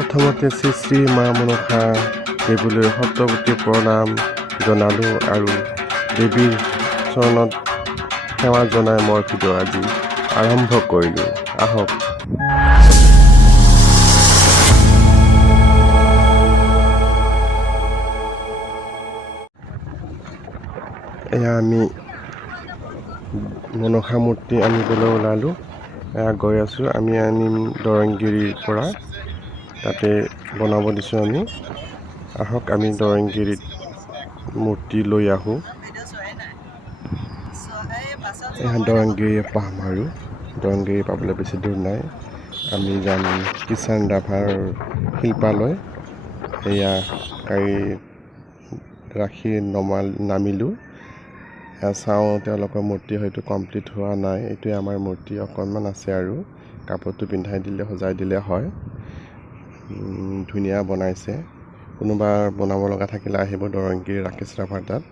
প্ৰথমতে শ্ৰী শ্ৰী মা মনসা দেৱীলৈ শতকোটি প্ৰণাম জনালোঁ আৰু দেৱীৰ চৰণত সেৱা জনাই মই ভিডিঅ' আজি আৰম্ভ কৰিলোঁ। আহক। এয়া আমি মনসা মূৰ্তি আনিবলৈ ওলালোঁ। এয়া গৈ আছোঁ। আমি আনিম দৰংগিৰিৰ পৰা, তাতে বনাব দিছোঁ আমি। আহক আমি দৰংগিৰিত মূৰ্তি লৈ আহোঁ। এয়া দৰংগিৰি পাম আৰু দৰংগিৰি পাবলৈ বেছি দূৰ নাই। আমি যাম কিষাণ ৰাভাৰ শিল্পালয়। এয়া গাড়ী ৰাখি নামিলোঁ। চাওঁ তেওঁলোকৰ মূৰ্তি হয়তো কমপ্লিট হোৱা নাই। এইটোৱে আমাৰ মূৰ্তি অকণমান আছে আৰু কাপোৰটো পিন্ধাই দিলে সজাই দিলে হয়। ধুনীয়া বনাইছে। কোনোবা বনাব লগা থাকিলে আহিব দৰংগিৰি ৰাকেশ ৰাভাৰ তাত।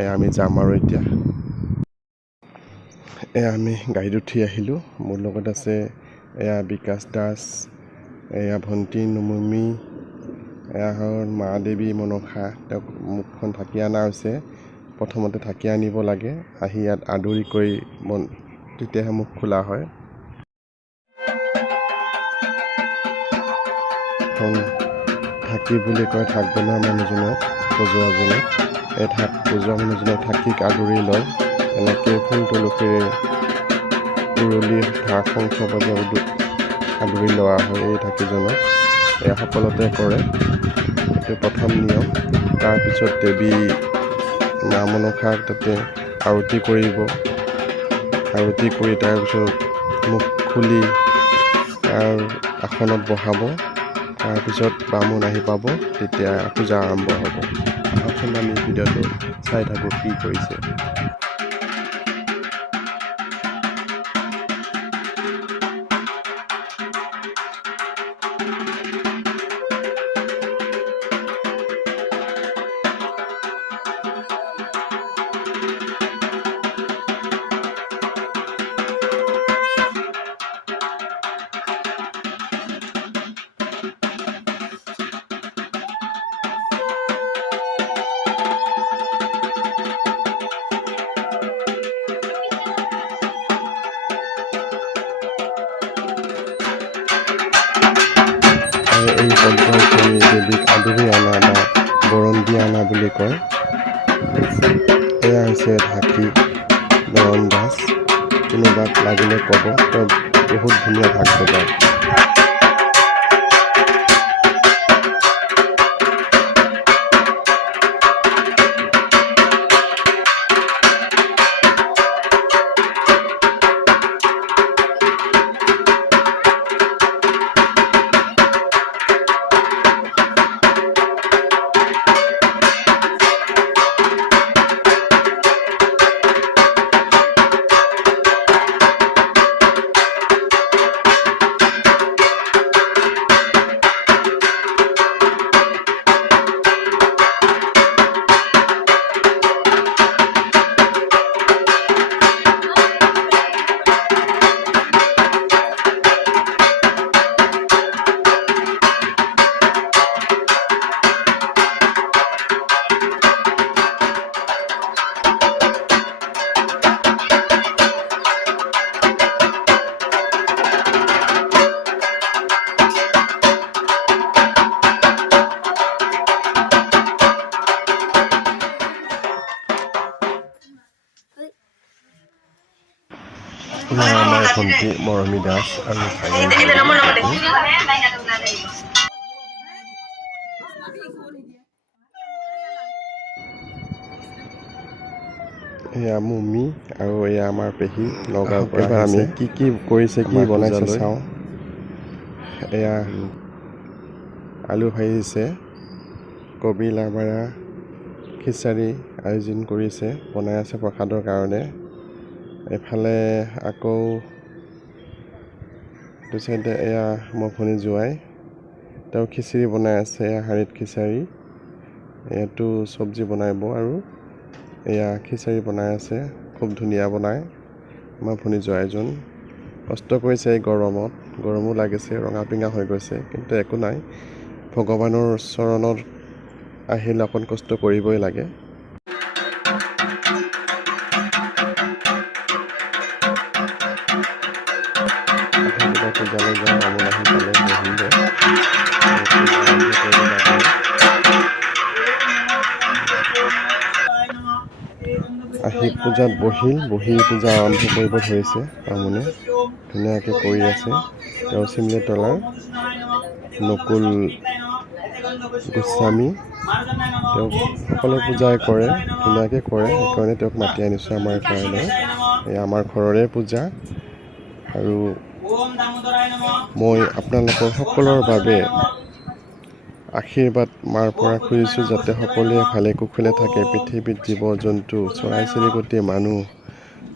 এয়া আমি যাম আৰু এতিয়া। এয়া আমি গাড়ীত উঠি আহিলোঁ। মোৰ লগত আছে এয়া বিকাশ দাস, এয়া ভণ্টি নুমুমি, এয়া হ'ল মা দেৱী মনসা। তেওঁক মুখখন ঢাকি অনা হৈছে। প্ৰথমতে ঢাকি আনিব লাগে, আহি ইয়াত আদৰি কৰি তেতিয়াহে মুখ খোলা হয়। ঢাকি বুলি কয় ঢাক বনোৱা মানুহজনক, বজোৱাজনক। এই ঢাক বজোৱা মানুহজনক ঢাকিক আদৰি লয়। এনেকৈ ফুল তুলসীৰে উৰুলি ঢাক শংখ বজাই আদৰি লোৱা হয় এই ঢাকিজনক। এয়া সকলোতে কৰে, এইটো প্ৰথম নিয়ম। তাৰপিছত দেৱী মা মনসাক তাতে আৰতি কৰিব। আৰতি কৰি তাৰপিছত মুখ খুলি তাৰ আসনত বহাব। তাৰপিছত বামুণ আহি পাব, তেতিয়া পূজা আৰম্ভ হ'ব। আহকচোন আমি ভিডিঅ'টো চাই থাকোঁ কি কৰিছে। এই পৰ্যায়খিনি দেৱীক আদৰি অনা বা বৰণ দি অনা বুলি কয়। এয়া হৈছে ঢাকি নয়ন দাস। কোনোবাক লাগিলে ক'ব, তেওঁ বহুত ধুনীয়া ঢাক বজায়। আমাৰ ভণ্টি মৰমী দাস আৰু এয়া মুমি আৰু এয়া আমাৰ পেহী নগাঁৱৰ পৰা। এবাৰ আমি কি কি কৰিছে, কি বনাইছে চাওঁ। এয়া আলু ভাজিছে, কবি লাবৰা, খিচাৰি আয়োজন কৰিছে, বনাই আছে প্ৰসাদৰ কাৰণে। এফালে আকৌ এইটো চাইডে এয়া মোৰ ভনী জোৱাই, তেওঁ খিচিৰি বনাই আছে। এয়া হাৰিত খিচাৰি, এইটো চব্জি বনাব আৰু এয়া খিচাৰি বনাই আছে। খুব ধুনীয়া বনায় আমাৰ ভনী জোৱাইজন। কষ্ট কৰিছে এই গৰমত, গৰমো লাগিছে, ৰঙা পিঙা হৈ গৈছে, কিন্তু একো নাই। ভগৱানৰ চৰণত আহিলে অকণ কষ্ট কৰিবই লাগে। পূজালৈ যাওঁ, বামুণ আহি পালে বহিলে। আহি পূজাত বহি পূজা আৰম্ভ কৰিব ধৰিছে। বামুণে ধুনীয়াকৈ কৰি আছে। তেওঁ চিমলে তলাৰ নকুল গোস্বামী, তেওঁক সকলো পূজাই কৰে, ধুনীয়াকৈ কৰে। সেইকাৰণে তেওঁক মাতি আনিছোঁ আমাৰ কাৰণে। এই আমাৰ ঘৰৰে পূজা, আৰু মই আপোনালোকৰ সকলোৰে বাবে আশীৰ্বাদ মাৰ পৰা খুজিছোঁ, যাতে সকলোৱে ভালে কুশলে থাকে। পৃথিৱীত জীৱ জন্তু, চৰাই চিৰিকটি, মানুহ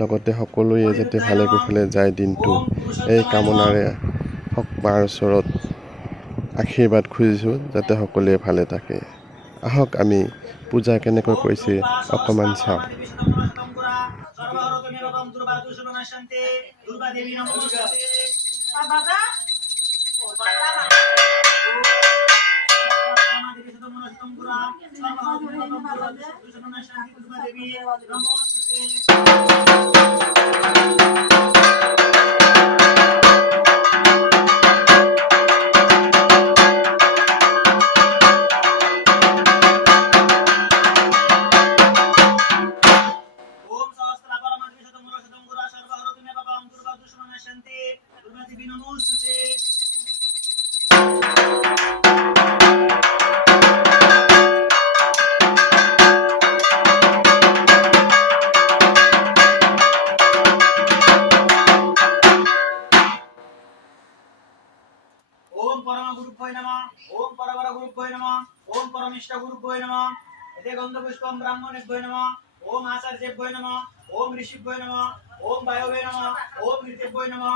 লগতে সকলোৱে যাতে ভালে কুশলে যায় দিনটো, এই কামনাৰে মাৰ ওচৰত আশীৰ্বাদ খুজিছোঁ, যাতে সকলোৱে ভালে থাকে। আহক আমি পূজা কেনেকৈ কৰিছে অকণমান চাওঁ। ओम परम गुरुभ्यो नमः, ओम परवर गुरुभ्यो नमः, ओम परमिष्ठ गुरुभ्यो नमः, एते गंध पुष्पम ब्राह्मणेभ्यो नमः, ओम आचार्येभ्यो नमः, ओम ऋषिभ्यो नमः, ओम वायवे नमः, ओम ऋतेभ्यो नमः,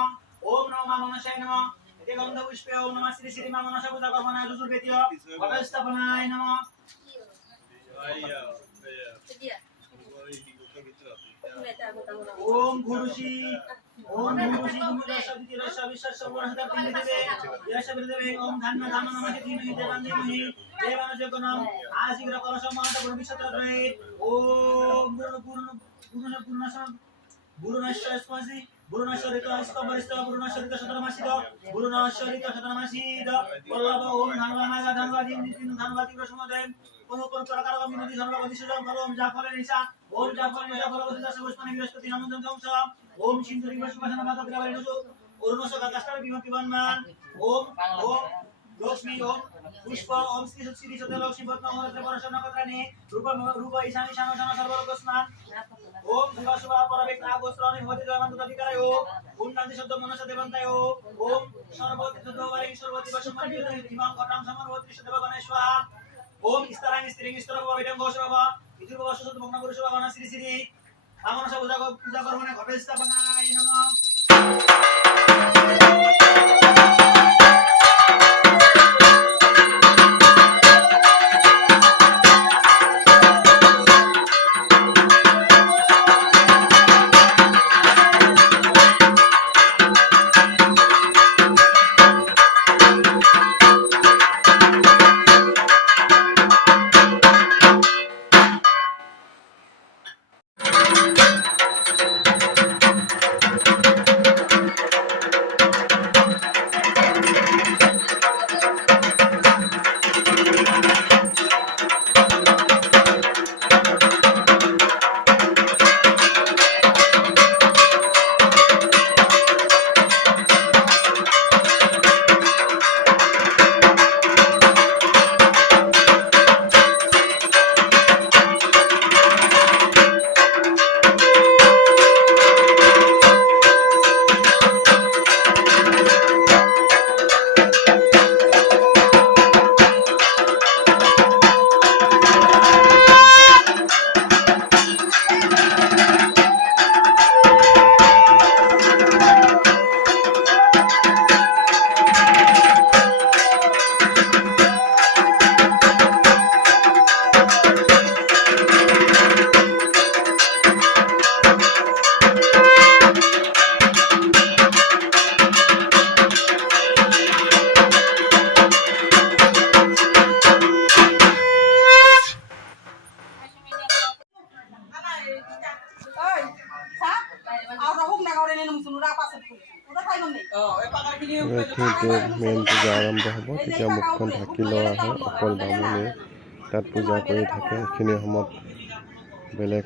ओम नमः मनसाय नमः, एते गंध पुष्पे ओम नमः श्री श्री मा मनसा पूजा कर्मणा जुजुर्वेदियो घटस्थापनाय नमः। ओम गुरुजी ओम गुरुजी मुनिरा शब्दी रसा विश्वास सर्वहता तिंगदेवे यशब्ददेवे ओम धन्ना धाम नमः तीनहि देवान देवहि देवान जगनम आशीघ्र कलश महत भविष्यत रहे। ओम गुरुनश्वरस्मसि गुरुनश्वरित स्तवरिस्त गुरुनश्वरित शतनमासिद गुरुनश्वरित शतनमासिद वल्लभ ओम धनवानागा धनवादी नितिन धनवादी प्रसमदेव কোনো কোন প্রকার বিরোধী সর্বগতি সুযোগ ফল ওম জাফলে নিশা ওম জাফলে নিশা ফল বসিতা সুস্পনে বৃহস্পতি নমন্তং ধ্বংস ওম সিন্ধুরি বসুবাসন মাতা বিরাবারি নুসু অরুণস গাস্তার বিমতি বন্মান ওম ওম লক্ষ্মী ওম পুষ্প ওম শ্রী শ্রী সত্য লক্ষ্মী পদ্ম মহরত্রে পরশ নক্ষত্রানি রূপ রূপ ঈশান ঈশান ঈশান সর্বলোকস্মান ओम शिवा शिवा परवेक नागोस्त्रानि होति जयमंत अधिकाराय ओम नांदी शब्द मनसा देवंताय ओम सर्वति तद्वारि सर्वति वशमति इमां घटां समर्वति सदेव गणेश्वर ओम स्तरां स्त्रीं स्तर भवेदं घोषवा इति भवसुत भग्न पुरुषवा गण श्री श्री आमनसा पूजा कर्मणे घट स्थापनाय नमः। এইখিনিতে মেইন পূজা আৰম্ভ হ'ব। তেতিয়া মুখখন ঢাকি লোৱা হয়, অকল বামুণে তাত পূজা কৰি থাকে। এইখিনি সময়ত বেলেগ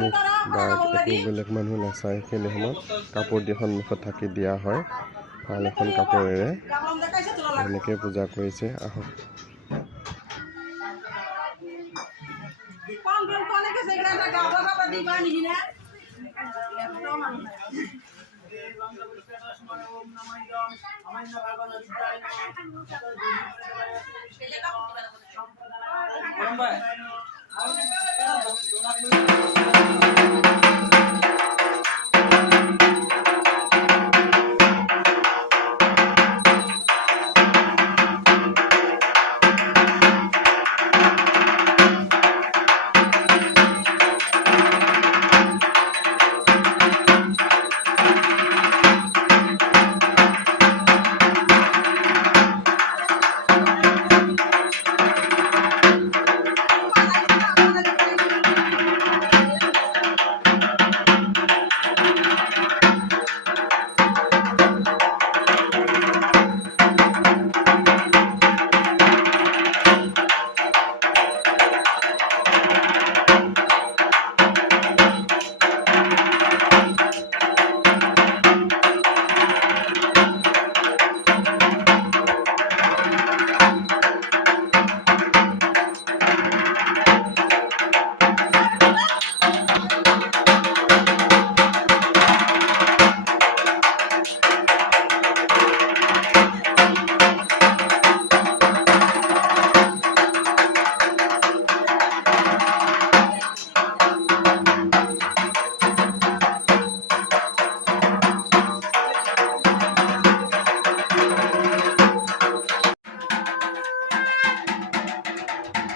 মুখ বা একো বেলেগ মানুহ নাচায়। সেইখিনি সময়ত কাপোৰ দি সন্মুখত ঢাকি দিয়া হয় ভাল এখন কাপোৰেৰে। এনেকৈ পূজা কৰিছে। আহক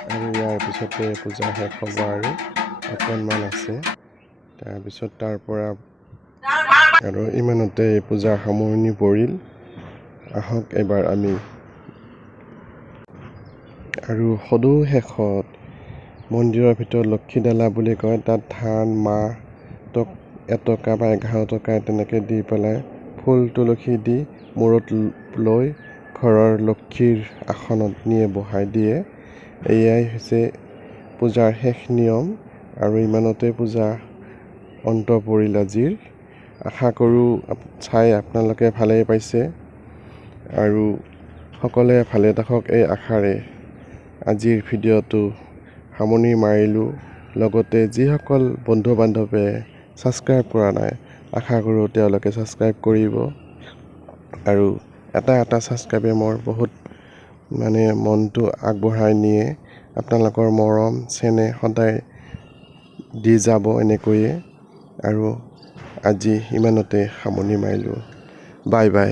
আৰু ইয়াৰ পিছতে পূজা শেষ হ'ব আৰু অকণমান আছে। তাৰপিছত তাৰ পৰা আৰু ইমানতে পূজাৰ সামৰণি পৰিল। আহক এবাৰ আমি আৰু সদৌ শেষত মন্দিৰৰ ভিতৰত লক্ষীডালা বুলি কয়, তাত ধান মাহ এটকা বা 11 টকা তেনেকৈ দি পেলাই ফুল তুলসী দি মূৰত লৈ ঘৰৰ লক্ষীৰ আসনত নিয়ে বহাই দিয়ে। এয়াই হৈছে পূজাৰ শেষ নিয়ম আৰু ইমানতে পূজা অন্ত পৰিল আজিৰ। আশা কৰোঁ চাই আপোনালোকে ভালেই পাইছে আৰু সকলোৱে ভালে থাকক এই আশাৰে আজিৰ ভিডিঅ'টো সামৰণি মাৰিলোঁ। লগতে যিসকল বন্ধু বান্ধৱে ছাবস্ক্ৰাইব কৰা নাই, আশা কৰোঁ তেওঁলোকে ছাবস্ক্ৰাইব কৰিব। আৰু এটা ছাবস্ক্ৰাইবে মোৰ বহুত মনটো আগবঢ়াই নিয়ে। আপোনালোকৰ মৰম চেনেহ সদায় দি যাব এনেকৈয়ে। আৰু আজি ইমানতে সামৰণি মাৰিলোঁ। Bye bye.